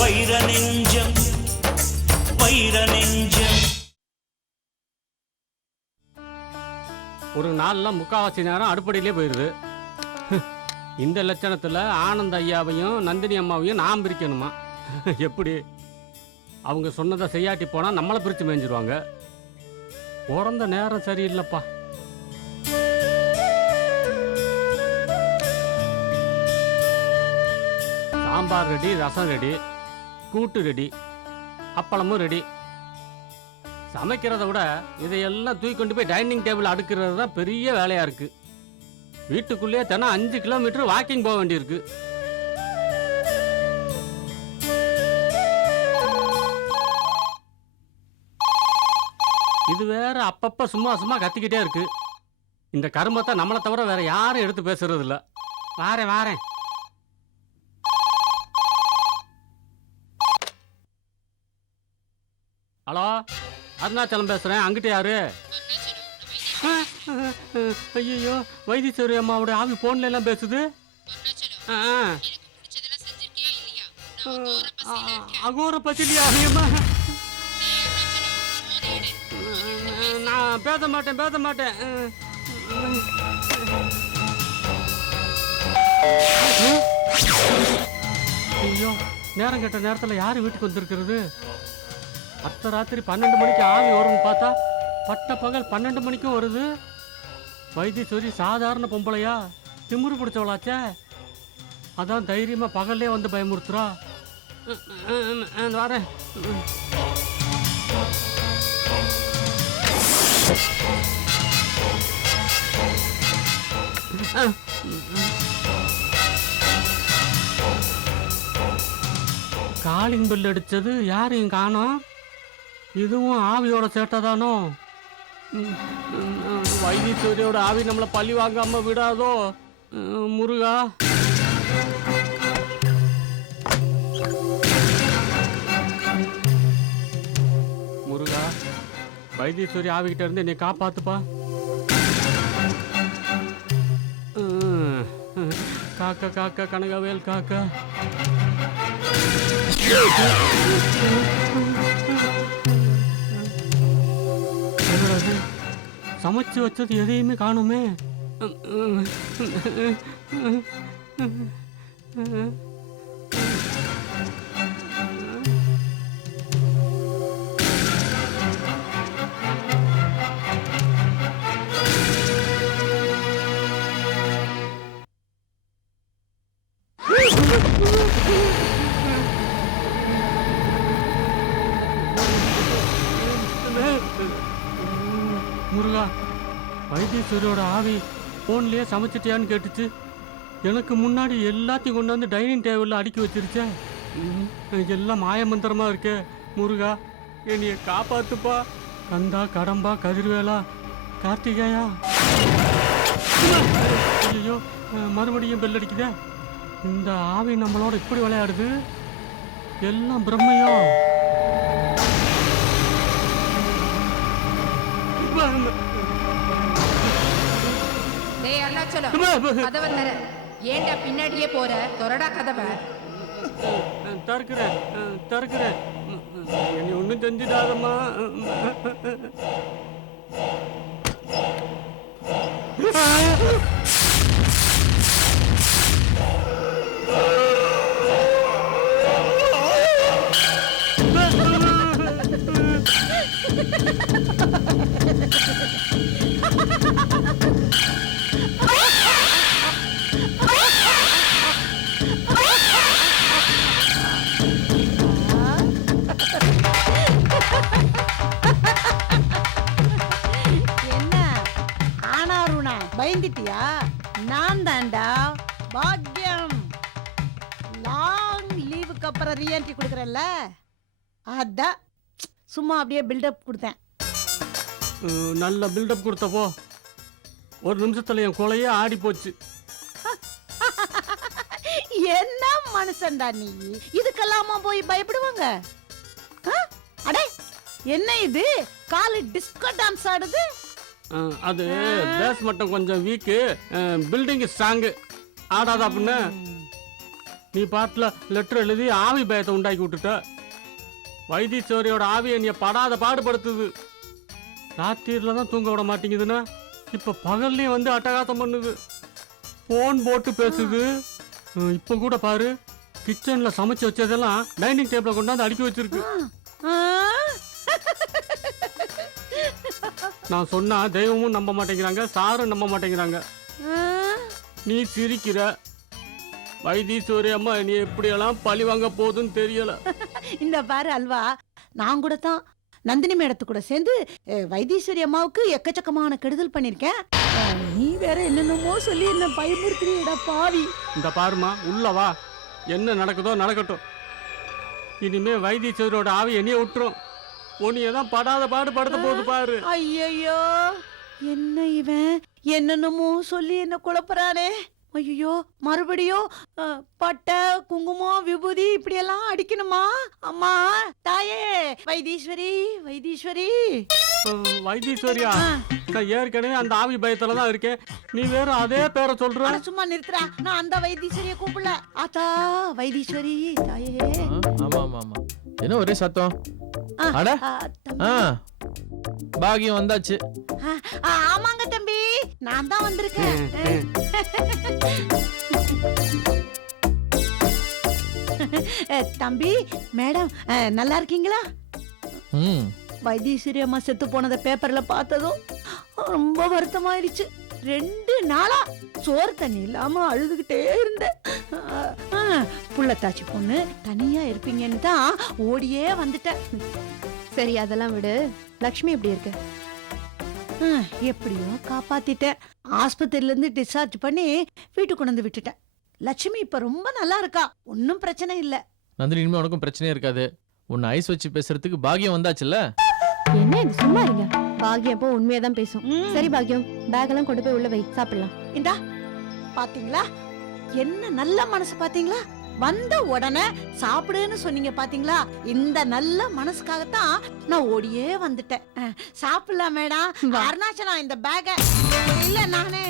வைர நெஞ்சம் வைர நெஞ்சம். ஒரு நாளில் முக்காவாசி நேரம் அடுப்படியிலே போயிடுது இந்த லட்சணத்தில் ஆனந்த் ஐயாவையும் நந்தினி அம்மாவையும் நாம் பிரிக்கணுமா? எப்படி? அவங்க சொன்னதை செய்யாட்டி போனால் நம்மளை பிரித்து மேய்ஞ்சிருவாங்க. பிறந்த நேரம் சரியில்லைப்பா. சாம்பார் ரெடி ரசம் ரெடி கூட்டு ரெடி அப்பளமும் ரெடி. சமைக்கிறத விட இதையெல்லாம் தூக்கி கொண்டு போய் டைனிங் டேபிள் அடுக்கிறது தான் பெரிய வேலையாக இருக்குது வீட்டுக்குள்ளேயே தினம் அஞ்சு கிலோமீட்டர் வாக்கிங் போக வேண்டியிருக்கு. இது வேற அப்பப்ப சும்மா சும்மா கத்திக்கிட்டே இருக்கு. இந்த கருமத்தை நம்மளை தவிர வேற யாரும் எடுத்து பேசுறது இல்லை வாரேன் வாரேன். ஹலோ அருணாச்சலம் பேசுறேன். அங்கிட்ட யாரு? ஐயோ வைத்தீஸ்வரி அம்மாவோட ஆவி போன்ல எல்லாம் பேசுது. அகோர பசிலியா அம்மா? நான் பேச மாட்டேன் பேச மாட்டேன். ஐயோ நேரம் கெட்ட நேரத்தில் யார் வீட்டுக்கு வந்திருக்கிறது? அத்த ராத்திரி பன்னெண்டு மணிக்கு ஆவி வரும்னு பார்த்தா பட்ட பகல் பன்னெண்டு மணிக்கும் வருது. வைத்தீஸ்வரி சாதாரண பொம்பளையா? திமுரு பிடிச்சவளாச்சே. அதான் தைரியமாக பகல்லே வந்து பயமுறுத்துறா. வரேன். காலிங் பெல் அடிச்சது யாரையும் காணோம்? இதுவும் ஆவியோட சேட்டை வைத்தீஸ்வரியோட ஆவி நம்மளை பழி வாங்காம விடாதோ முருகா? முருகா வைத்தீஸ்வரி ஆவிக்கிட்ட இருந்து என்னை காப்பாத்துப்பா. காக்க காக்க கனகவேல் காக்கா. சமைச்சு வச்சது எதையுமே காணுமே வைத்தீஸ்வரியோட ஆவி ஃபோன்லேயே சமைச்சிட்டியான்னு கேட்டுச்சு. எனக்கு முன்னாடி எல்லாத்தையும் கொண்டு வந்து டைனிங் டேபிளில் அடுக்கி வச்சிருச்சேன் எல்லாம் மாயமந்திரமா இருக்கே முருகா. என்னைய காப்பாத்துப்பா. கந்தா கடம்பா கதிர்வேலா கார்த்திகேயா. ஐயோ மறுபடியும் பெல் அடிக்குதே. இந்த ஆவி நம்மளோட இப்படி விளையாடுது? எல்லாம் பிரம்மையும் டேய் அருணாச்சலம். கதவை தர. ஏன்டா பின்னாடியே போற? தொரடா கதவை. திறக்கிறேன் திறக்கிறேன் என்னை ஒன்றும் செஞ்சிடாதம்மா. பயந்துட்டியா? நான் தான்டா. பாக்யம். லாங் லீவுக்கு அப்புறம் ரீஎன்ட்ரி கொடுக்குறேன்ல. அதான். சும்மா அப்படியே பில்டப் கொடுத்தேன். அஹ், நல்ல பில்டப் கொடுத்தப்போ ஒரு நிமிஷத்துல என் கொலையே ஆடி போச்சு. என்ன மனுஷன்டா நீ? இதுக்கெல்லாமா போய் பயப்படுவாங்க? ஆ? அடே என்ன இது? காலு டிஸ்கோ டான்ஸ் ஆடுது? அது பேஸ் மட்டும் கொஞ்சம் வீக்கு பில்டிங் ஸ்ட்ராங்கு ஆடாத அப்படின்னு. நீ பாட்டில் லெட்டர் எழுதி ஆவி பயத்தை உண்டாக்கி விட்டுட்ட. வைத்தீஸ்வரியோட ஆவி என்னைய படாத பாடுபடுத்துது. ராத்திரில தான் தூங்க விட மாட்டேங்குதுன்னா இப்போ பகல்லையும் வந்து அட்டகாசம் பண்ணுது. ஃபோன் போட்டு பேசுது. இப்போ கூட பாரு கிச்சனில் சமைச்சு வச்சதெல்லாம் டைனிங் டேபிளில் கொண்டாந்து அடுக்கி வச்சிருக்கு. நான் சொன்னா தெய்வமும் நம்ப மாட்டேங்கிறாங்க சாரும் நம்ப மாட்டேங்கிறாங்க? நீ சிரிக்கிற. வைத்தீஸ்வரி அம்மா நீ எப்படியெல்லாம் பழி வாங்க போகுதுன்னு தெரியல. இந்த பாரு அல்வா நான் கூட தான் நந்தினி மேடத்து கூட சேர்ந்து அஹ், வைத்தீஸ்வரி அம்மாவுக்கு எக்கச்சக்கமான கெடுதல் பண்ணிருக்கேன். நீ வேற என்னென்னமோ சொல்லி என்ன பயமுறுத்துறீடா பாவி. இந்த பாருமா உள்ள வா. என்ன நடக்குதோ நடக்கட்டும். இனிமே வைத்தீஸ்வரியோட ஆவி என்னைய விட்டுரும் உன்னைய தான் படாத பாடு படுத்த போகுது பாரு. ஐயையோ. என்ன இவன்? என்னென்னமோ சொல்லி என்ன குழப்புறானே? ஐயோ மறுபடியும் பட்டை குங்குமம் விபூதி இப்படியெல்லாம் அடிக்கணுமா? அம்மா தாயே வைத்தீஸ்வரி வைத்தீஸ்வரி. வைத்தீஸ்வரியா. நான் ஏற்கனவே அந்த ஆவி பயத்துல தான் இருக்கேன். நீ வேற அதே பேரை சொல்ற. சும்மா நிறுத்துறா நான் அந்த வைத்தீஸ்வரிய கூப்பிடல. ஆத்தா வைத்தீஸ்வரி தாயே. ஆமா ஆமா ஆமா. என்ன ஒரே சத்தம்? அட. ஆ, பாகியம் வந்தாச்சு. ஆமாங்க தம்பி. நான் தான் வந்திருக்கேன். தம்பி மேடம் நல்லா இருக்கீங்களா? ம். வைத்தீஸ்வரி அம்மா செத்து போனதை பேப்பர்ல பார்த்ததும் ரொம்ப வருத்தமாயிடுச்சு. ரெண்டு நாளா சோறு தண்ணி இல்லாம அழுதுகிட்டே இருந்தேன். புள்ளத்தாச்சி பொண்ணு தனியா இருப்பீங்கன்னு தான் ஓடியே வந்துட்டேன். சரி அதெல்லாம் விடு. லக்ஷ்மி எப்படி இருக்கு? எப்படியோ காப்பாத்திட்டேன். ஆஸ்பத்திரியில இருந்து டிஸ்சார்ஜ் பண்ணி வீட்டுக்கு கொண்டு வந்து விட்டுட்டேன். லட்சுமி இப்ப ரொம்ப நல்லா இருக்கா? ஒன்னும் பிரச்சனை இல்ல. நந்தினி இனிமே உனக்கும் பிரச்சனையே இருக்காது. உன்னை ஐஸ் வச்சு பேசுறதுக்கு பாகியம் வந்தாச்சுல்ல? என்ன இது சும்மா இருங்க. பாக்யம் அப்போ உண்மையா தான் பேசும். சரி பாக்யம். பேக் எல்லாம் கொண்டு போய் உள்ள வை. சாப்பிடலாம். இந்தா பாத்தீங்களா? என்ன நல்ல மனசு பாத்தீங்களா? வந்த உடனே சாப்பிடுன்னு சொன்னீங்க பாத்தீங்களா? இந்த நல்ல மனசுக்காகத்தான் நான் ஓடியே வந்துட்டேன். சாப்பிடலாம் மேடம். வா. அருணாச்சலம் இந்த பேக இல்ல நானே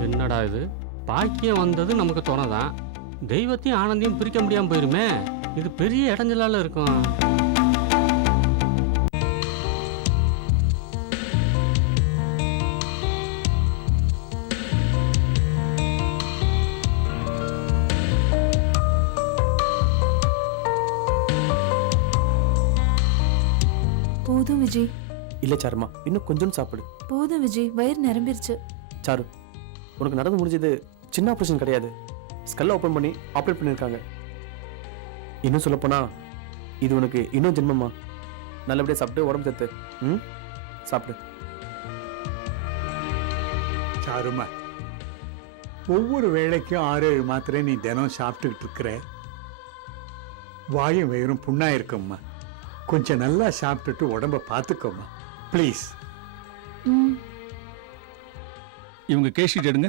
என்னடா இது? பாக்கியம் வந்தது நமக்கு துணைதான். தெய்வத்தையும் ஆனந்தையும் பிரிக்க முடியாம போயிருமே. இது பெரிய இடைஞ்சலால இருக்கும். போதும் விஜய். இல்லை சாருமா இன்னும் கொஞ்சம் சாப்பிடு. போதும் விஜய் வயிறு நிரம்பிருச்சு. சாரு உனக்கு நடந்து முடிஞ்சது சின்ன ஆப்ரேஷன் கிடையாது. ஸ்கல்ல ஓப்பன் பண்ணி ஆப்ரேட் பண்ணியிருக்காங்க இன்னும் சொல்லப்போனா இது உனக்கு இன்னும் ஜென்மமா? நல்லபடியாக சாப்பிட்டு உடம்பு தத்து ம்? சாப்பிடு. சாருமா ஒவ்வொரு வேளைக்கும் ஆறு ஏழு மாத்திரை நீ தினம் சாப்பிட்டுக்கிட்டு இருக்கிற. வாயும் வயிறும் புண்ணா இருக்கும்மா. கொஞ்சம் நல்லா சாப்பிட்டுட்டு உடம்ப பார்த்துக்கோம்மா ப்ளீஸ் ம். இவங்க கேஸ் ஷீட் எடுங்க.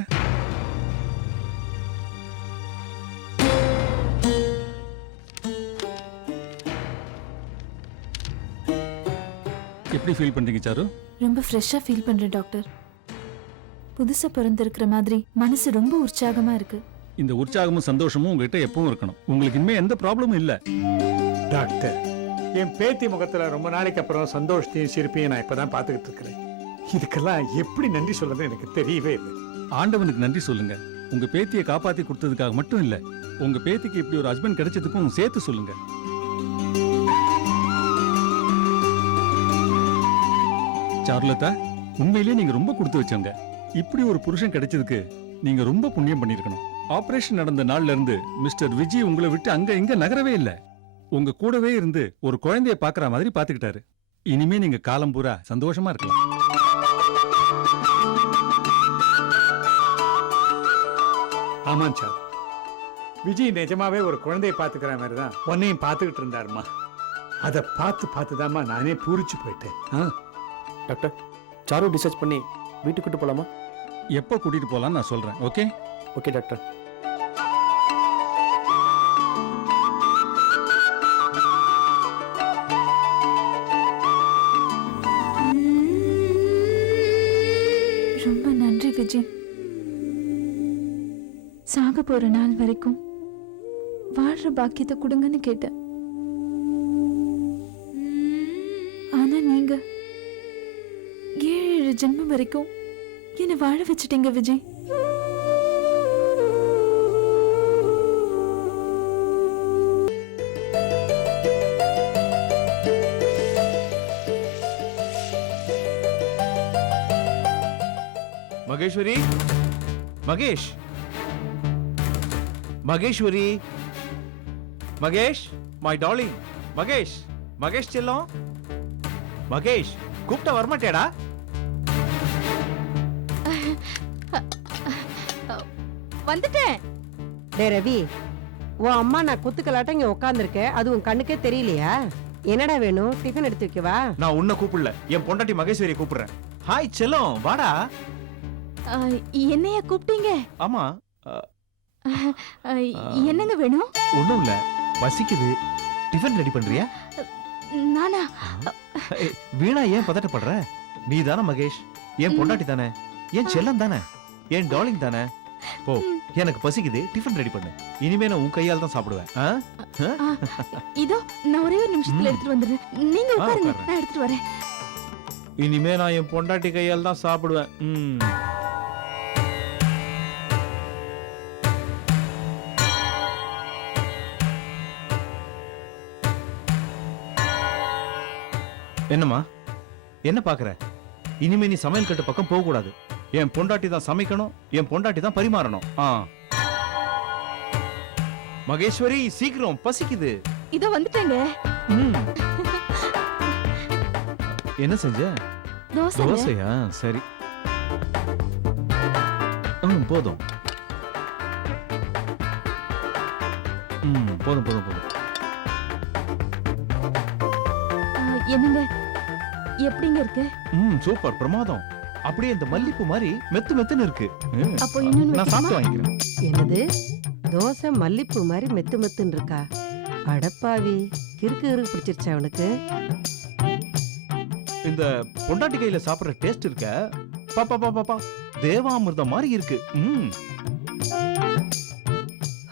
எப்படி ஃபீல் பண்றீங்க சாரு? ரொம்ப ஃப்ரெஷ்ஷாக ஃபீல் பண்ணுறேன் டாக்டர் புதுசாக பிறந்திருக்கிற மாதிரி மனசு ரொம்ப உற்சாகமாக இருக்கு. இந்த உற்சாகமும் சந்தோஷமும் உங்ககிட்ட எப்பவும் இருக்கணும். உங்களுக்கு இனிமே எந்த ப்ராப்ளமும் இல்ல. டாக்டர் என் பேத்தி முகத்துல ரொம்ப நாளைக்கு அப்புறம் சந்தோஷத்தையும் சிரிப்பையும் நான் இப்பதான் பார்த்துக்கிட்டு இருக்கிறேன். இதுக்கெல்லாம் எப்படி நன்றி சொல்றது எனக்கு தெரியவே இல்லை. ஆண்டவனுக்கு நன்றி சொல்லுங்க. உங்க பேத்தியை காப்பாத்தி கொடுத்ததுக்காக மட்டும் இல்ல உங்க பேத்திக்கு இப்படி ஒரு ஹஸ்பண்ட் கிடைச்சதுக்கும் சேர்த்து சொல்லுங்க. சாருலதா உண்மையிலேயே நீங்க ரொம்ப கொடுத்து வச்சவங்க. இப்படி ஒரு புருஷன் கிடைச்சதுக்கு நீங்க ரொம்ப புண்ணியம் பண்ணிருக்கணும் ஆபரேஷன் நடந்த நாள்ல இருந்து மிஸ்டர் விஜய் உங்களை விட்டு அங்க இங்க நகரவே இல்லை. உங்க கூடவே இருந்து ஒரு குழந்தைய பாக்குற மாதிரி பாத்துக்கிட்டாரு. இனிமே நீங்க காலம் பூரா சந்தோஷமா இருக்கலாம். ஆமாம் சார். விஜய் நிஜமாவே ஒரு குழந்தையை பார்த்துக்கிற மாதிரி தான் உன்னையும் பார்த்துக்கிட்டு இருந்தாருமா. அதை பார்த்து பார்த்து நானே பூரிச்சு போயிட்டேன். ஆ? டாக்டர் சாரு டிஸ்சார்ஜ் பண்ணி வீட்டுக்கு கூட்டு போலாமா? எப்போ கூட்டிட்டு போலாம்னு நான் சொல்றேன் ஓகே? Okay doctor. சாக போற நாள் வரைக்கும் வாழ்ற பாக்கியத்தை கொடுங்கன்னு கேட்டேன். ஆனா நீங்க ஏழு ஏழு ஜென்மம் வரைக்கும் என்னை வாழ வச்சுட்டீங்க விஜய். மகேஸ்வரி? மகேஷ்? மகேஸ்வரி. மகேஷ் மை டார்லிங் மகேஷ் மகேஷ் செல்லம். மகேஷ் கூப்பிட்டா வரமாட்டேடா. வந்துட்டேன். டே ரவி உன் அம்மா நான் குத்துக்கலாட்டம் இங்க உட்காந்துருக்கேன் அது உன் கண்ணுக்கே தெரியலையா? என்னடா வேணும்? டிஃபன் எடுத்து வைக்கவா? நான் உன்னை கூப்பிடல. என் பொண்டாட்டி மகேஸ்வரி கூப்பிடுறேன். ஹாய் செல்லம் வாடா. என்னைய கூப்பிட்டீங்க? ஆமா என்னங்க வேணும்? ஒண்ணும் இல்ல பசிக்குது. டிஃபன் ரெடி பண்றியா? நானா? வீணா ஏன் பதட்டப்படுற? நீ தானே மகேஷ். என் பொண்டாட்டி தானே. என் செல்லம் தானே. என் டார்லிங் தானே. போ எனக்கு பசிக்குது. டிஃபன் ரெடி பண்ணு. இனிமே நான் உன் கையால் தான் சாப்பிடுவேன்? இதோ நான் ஒரே ஒரு நிமிஷத்துல. எடுத்துட்டு வந்துடுறேன். நீங்க உட்காருங்க. நான் எடுத்துட்டு வரேன். இனிமே நான் என் பொண்டாட்டி கையால் தான் சாப்பிடுவேன். என்னம்மா? என்ன பாக்குற இனிமே நீ சமையல் கட்டு பக்கம் போக கூடாது என் பொண்டாட்டி தான் சமைக்கணும் என் பொண்டாட்டி தான் பரிமாறணும். ஆ. மகேஸ்வரி சீக்கிரம் பசிக்குது. இதோ வந்துட்டேங்க. ம். என்ன செஞ்ச? தோசை தோசையா? சரி. ம் போதும். ம் போதும் போதும் போதும். என்னங்க? எப்படிங்க இருக்கு? ம் சூப்பர். பிரமாதம். அப்படியே இந்த மல்லிப்பூ மாதிரி மெத்து மெத்துன்னு இருக்கு. ம். அப்போ இன்னொன்னு நான் சாப்பிட்டு வாங்கிக்கிறேன். என்னது? தோசை மல்லிப்பூ மாதிரி மெத்து மெத்துன்னு இருக்கா? அடப்பாவி கிறுக்கு கிறுக்கு பிடிச்சிருச்சா அவனுக்கு? இந்த பொண்டாட்டி கையில சாப்பிடுற டேஸ்ட் இருக்க? பாப்பா பாப்பா பா தேவாமிர்தம் மாதிரி இருக்கு. ம்.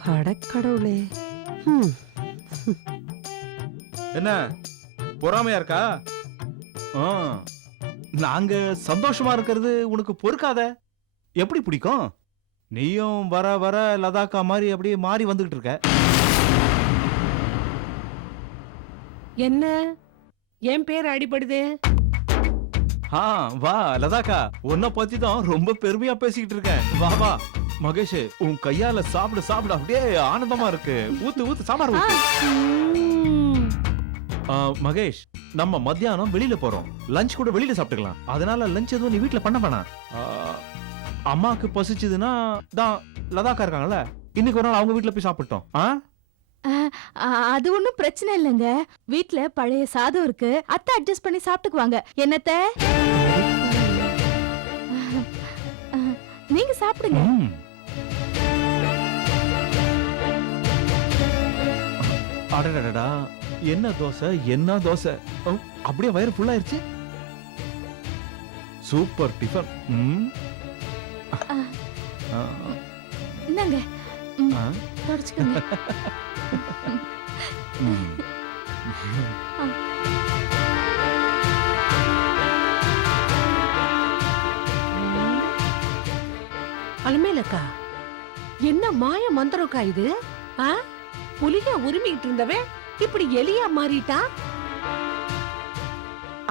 அடக்கடவுளே ம் என்ன? பொறாமையா இருக்கா? ஆ, நாங்க சந்தோஷமா இருக்கிறது உனக்கு பொறுக்காத. எப்படி பிடிக்கும்? நீயும் வர வர லதாக்கா மாதிரி அப்படியே மாறி வந்துகிட்டு இருக்க. என்ன? என் பேர் அடிபடுது? ஆ வா லதாக்கா. உன்னை பத்தி தான் ரொம்ப பெருமையா பேசிக்கிட்டு இருக்கேன். வா வா. மகேஷ் உன் கையால சாப்பிட சாப்பிட. அப்படியே ஆனந்தமா இருக்கு. ஊத்து ஊத்து சாம்பார் ஊத்து. மகேஷ் நம்ம மத்தியானம் வெளியில போறோம். லஞ்ச் கூட வெளியில சாப்பிட்டுக்கலாம். அதனால லஞ்ச் எதுவும் நீ வீட்ல பண்ண வேணாம். அம்மாக்கு பசிச்சதுன்னா தான் லதாக்கா இருக்காங்கல்ல இன்னைக்கு ஒரு நாள் அவங்க வீட்ல போய் சாப்பிட்டோம். ஆ, அது ஒண்ணும் பிரச்சனை இல்லைங்க. வீட்ல பழைய சாதம் இருக்கு. அத்தை அட்ஜஸ்ட் பண்ணி சாப்பிட்டுக்குவாங்க. என்னத்த? நீங்க சாப்பிடுங்க. ம். அடடடடா. என்ன தோசை? என்ன தோசை? அப்படியே வயிறு ஃபுல் ஆயிருச்சு. சூப்பர் டிஃபன் ம். ஆ, தொடச்சுக்கோங்க. அலமேலக்கா என்ன மாய மந்திரக்கா இது? ஆ? புலியா உரிமிட்டு இருந்தவன்? இப்படி எலியா மாறிட்டா?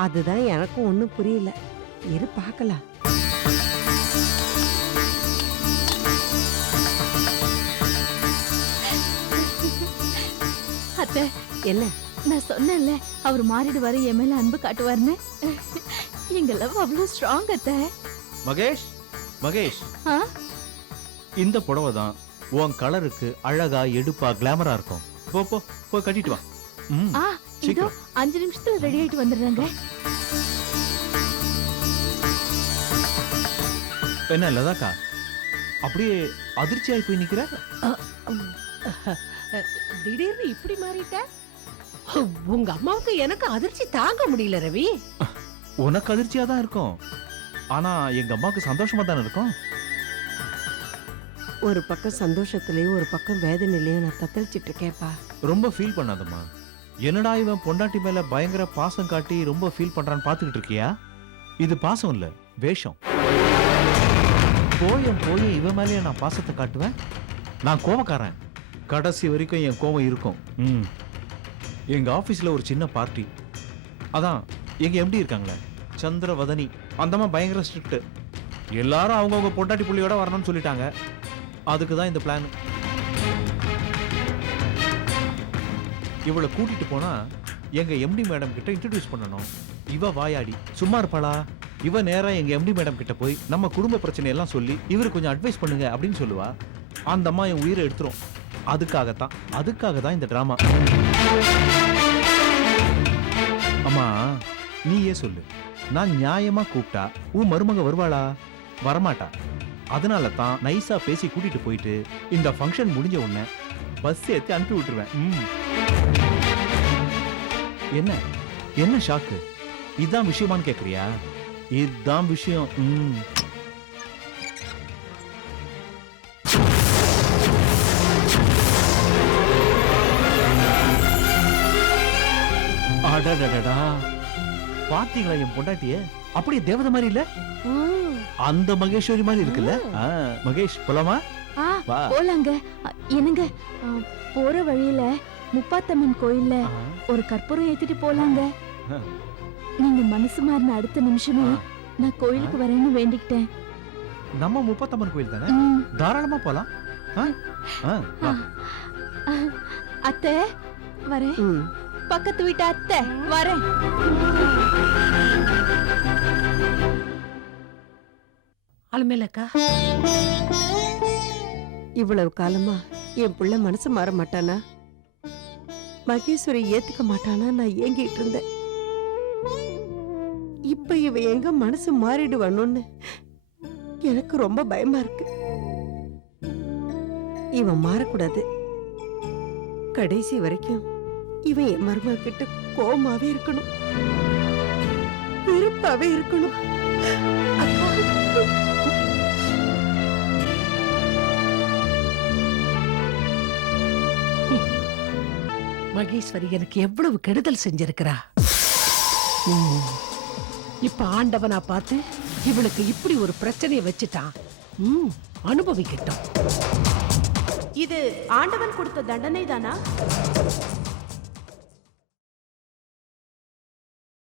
அதுதான் எனக்கும் ஒண்ணும் புரியல. இரு பார்க்கலாம். அத்தை என்ன? நான் சொன்னேன்ல அவர் மாறிடுவாரு என் மேல அன்பு காட்டுவாருன்னு. எங்க லவ் அவ்வளவு ஸ்ட்ராங் அத்தை. மகேஷ் மகேஷ்? இந்த புடவை தான் உன் கலருக்கு அழகா எடுப்பா கிளாமரா இருக்கும். போ போ போய் கட்டிட்டு வா ம். ஆ இதோ சீக்கிரம். அஞ்சு நிமிஷத்துல ரெடி ஆயிட்டு வந்துடுறாங்க என்ன லதாக்கா அப்படியே அதிர்ச்சியாய் போய் நிக்கிற திடீர்னு இப்படி மாறிட்ட உங்க அம்மாவுக்கு எனக்கு அதிர்ச்சி தாங்க முடியல ரவி உனக்கு அதிர்ச்சியா தான் இருக்கும் ஆனா எங்க அம்மாவுக்கு சந்தோஷமா தானே இருக்கும் ஒரு பக்கம் சந்தோஷத்துலயும் ஒரு பக்கம் வேதனையிலயும் நான் தத்தளிச்சிட்டு இருக்கேன்ப்பா ரொம்ப ஃபீல் பண்ணாதம்மா. என்னடா இவன் பொண்டாட்டி மேல பயங்கர பாசம் காட்டி ரொம்ப ஃபீல் பண்றான்னு பாத்துக்கிட்டு இருக்கியா இது பாசம் இல்ல வேஷம். போயும் போய் இவன் மேலேயே நான் பாசத்தை காட்டுவேன்? நான் கோவக்காரன். கடைசி வரைக்கும் என் கோவம் இருக்கும். ம். எங்க ஆபீஸ்ல ஒரு சின்ன பார்ட்டி. அதான் எங்க எம்டி இருக்காங்களே சந்திரவதனி. அந்தம்மா பயங்கர ஸ்ட்ரிக்ட் எல்லாரும் அவங்கவுங்க பொண்டாட்டி புள்ளியோட வரணும்னு சொல்லிட்டாங்க. அதுக்கு தான் இந்த பிளான் இவளை கூட்டிட்டு போனா எங்க எம்டி மேடம் கிட்ட இன்ட்ரடியூஸ் பண்ணணும். இவ வாயாடி. சும்மா இருப்பாளா? இவ நேரா எங்க எம்டி மேடம் கிட்ட போய் நம்ம குடும்ப பிரச்சனை எல்லாம் சொல்லி இவரு கொஞ்சம் அட்வைஸ் பண்ணுங்க அப்படின்னு சொல்லுவா. அந்த அம்மா என் உயிரை எடுத்துரும். அதுக்காகத்தான். அதுக்காக தான் இந்த டிராமா அம்மா நீயே சொல்லு. நான் நியாயமா கூப்பிட்டா உன் மருமக வருவாளா? வரமாட்டா. அதனால தான் நைஸா பேசி கூட்டிட்டு போயிட்டு இந்த ஃபங்க்ஷன் முடிஞ்ச உடனே பஸ் ஏற்றி அனுப்பி விட்டுருவேன். ம். என்ன? என்ன ஷாக்கு இதான் விஷயமான்னு கேட்குறியா இதுதான் விஷயம். ம். அடடடடா. பாத்தீங்களா என் பொண்டாட்டிய? அப்படியே தேவதை மாதிரி இல்ல? அந்த மகேஸ்வரி மாதிரி இருக்குல்ல? ஆ, மகேஷ் போலாமா? போலாங்க. என்னங்க? போற வழியில முப்பாத்தம்மன் கோயில்ல. ஒரு கற்பூரம் ஏத்திட்டு போலாங்க. நீங்க மனசு மாறின அடுத்த நிமிஷமே. நான் கோயிலுக்கு வரேன்னு வேண்டிக்கிட்டேன். நம்ம முப்பத்தம்மன் கோயில் தானே. தாராளமா போலாம். அத்தை வரேன். பக்கத்து வீட்டு அத்தை வரேன். அலுமேலக்கா இவ்வளவு காலமா என் பிள்ளை மனசு மாற மாட்டானா? மகேஸ்வரி ஏத்துக்க மாட்டானா? நான் ஏங்கிட்டு இருந்தேன். இப்ப இவ எங்க மனசு மாறிடுவானோன்னு எனக்கு ரொம்ப பயமா இருக்கு. இவன் மாறக்கூடாது. கடைசி வரைக்கும் இவன் என் மருமக கிட்ட கோமாவே இருக்கணும். வெறுப்பாவே இருக்கணும். அக்கா. மகேஸ்வரி எனக்கு எவ்வளவு கெடுதல் செஞ்சிருக்கிறா? இப்ப ஆண்டவனா பார்த்து இவளுக்கு இப்படி ஒரு பிரச்சனையை வச்சுட்டான். ம், அனுபவிக்கட்டும். இது ஆண்டவன் கொடுத்த தண்டனை தானா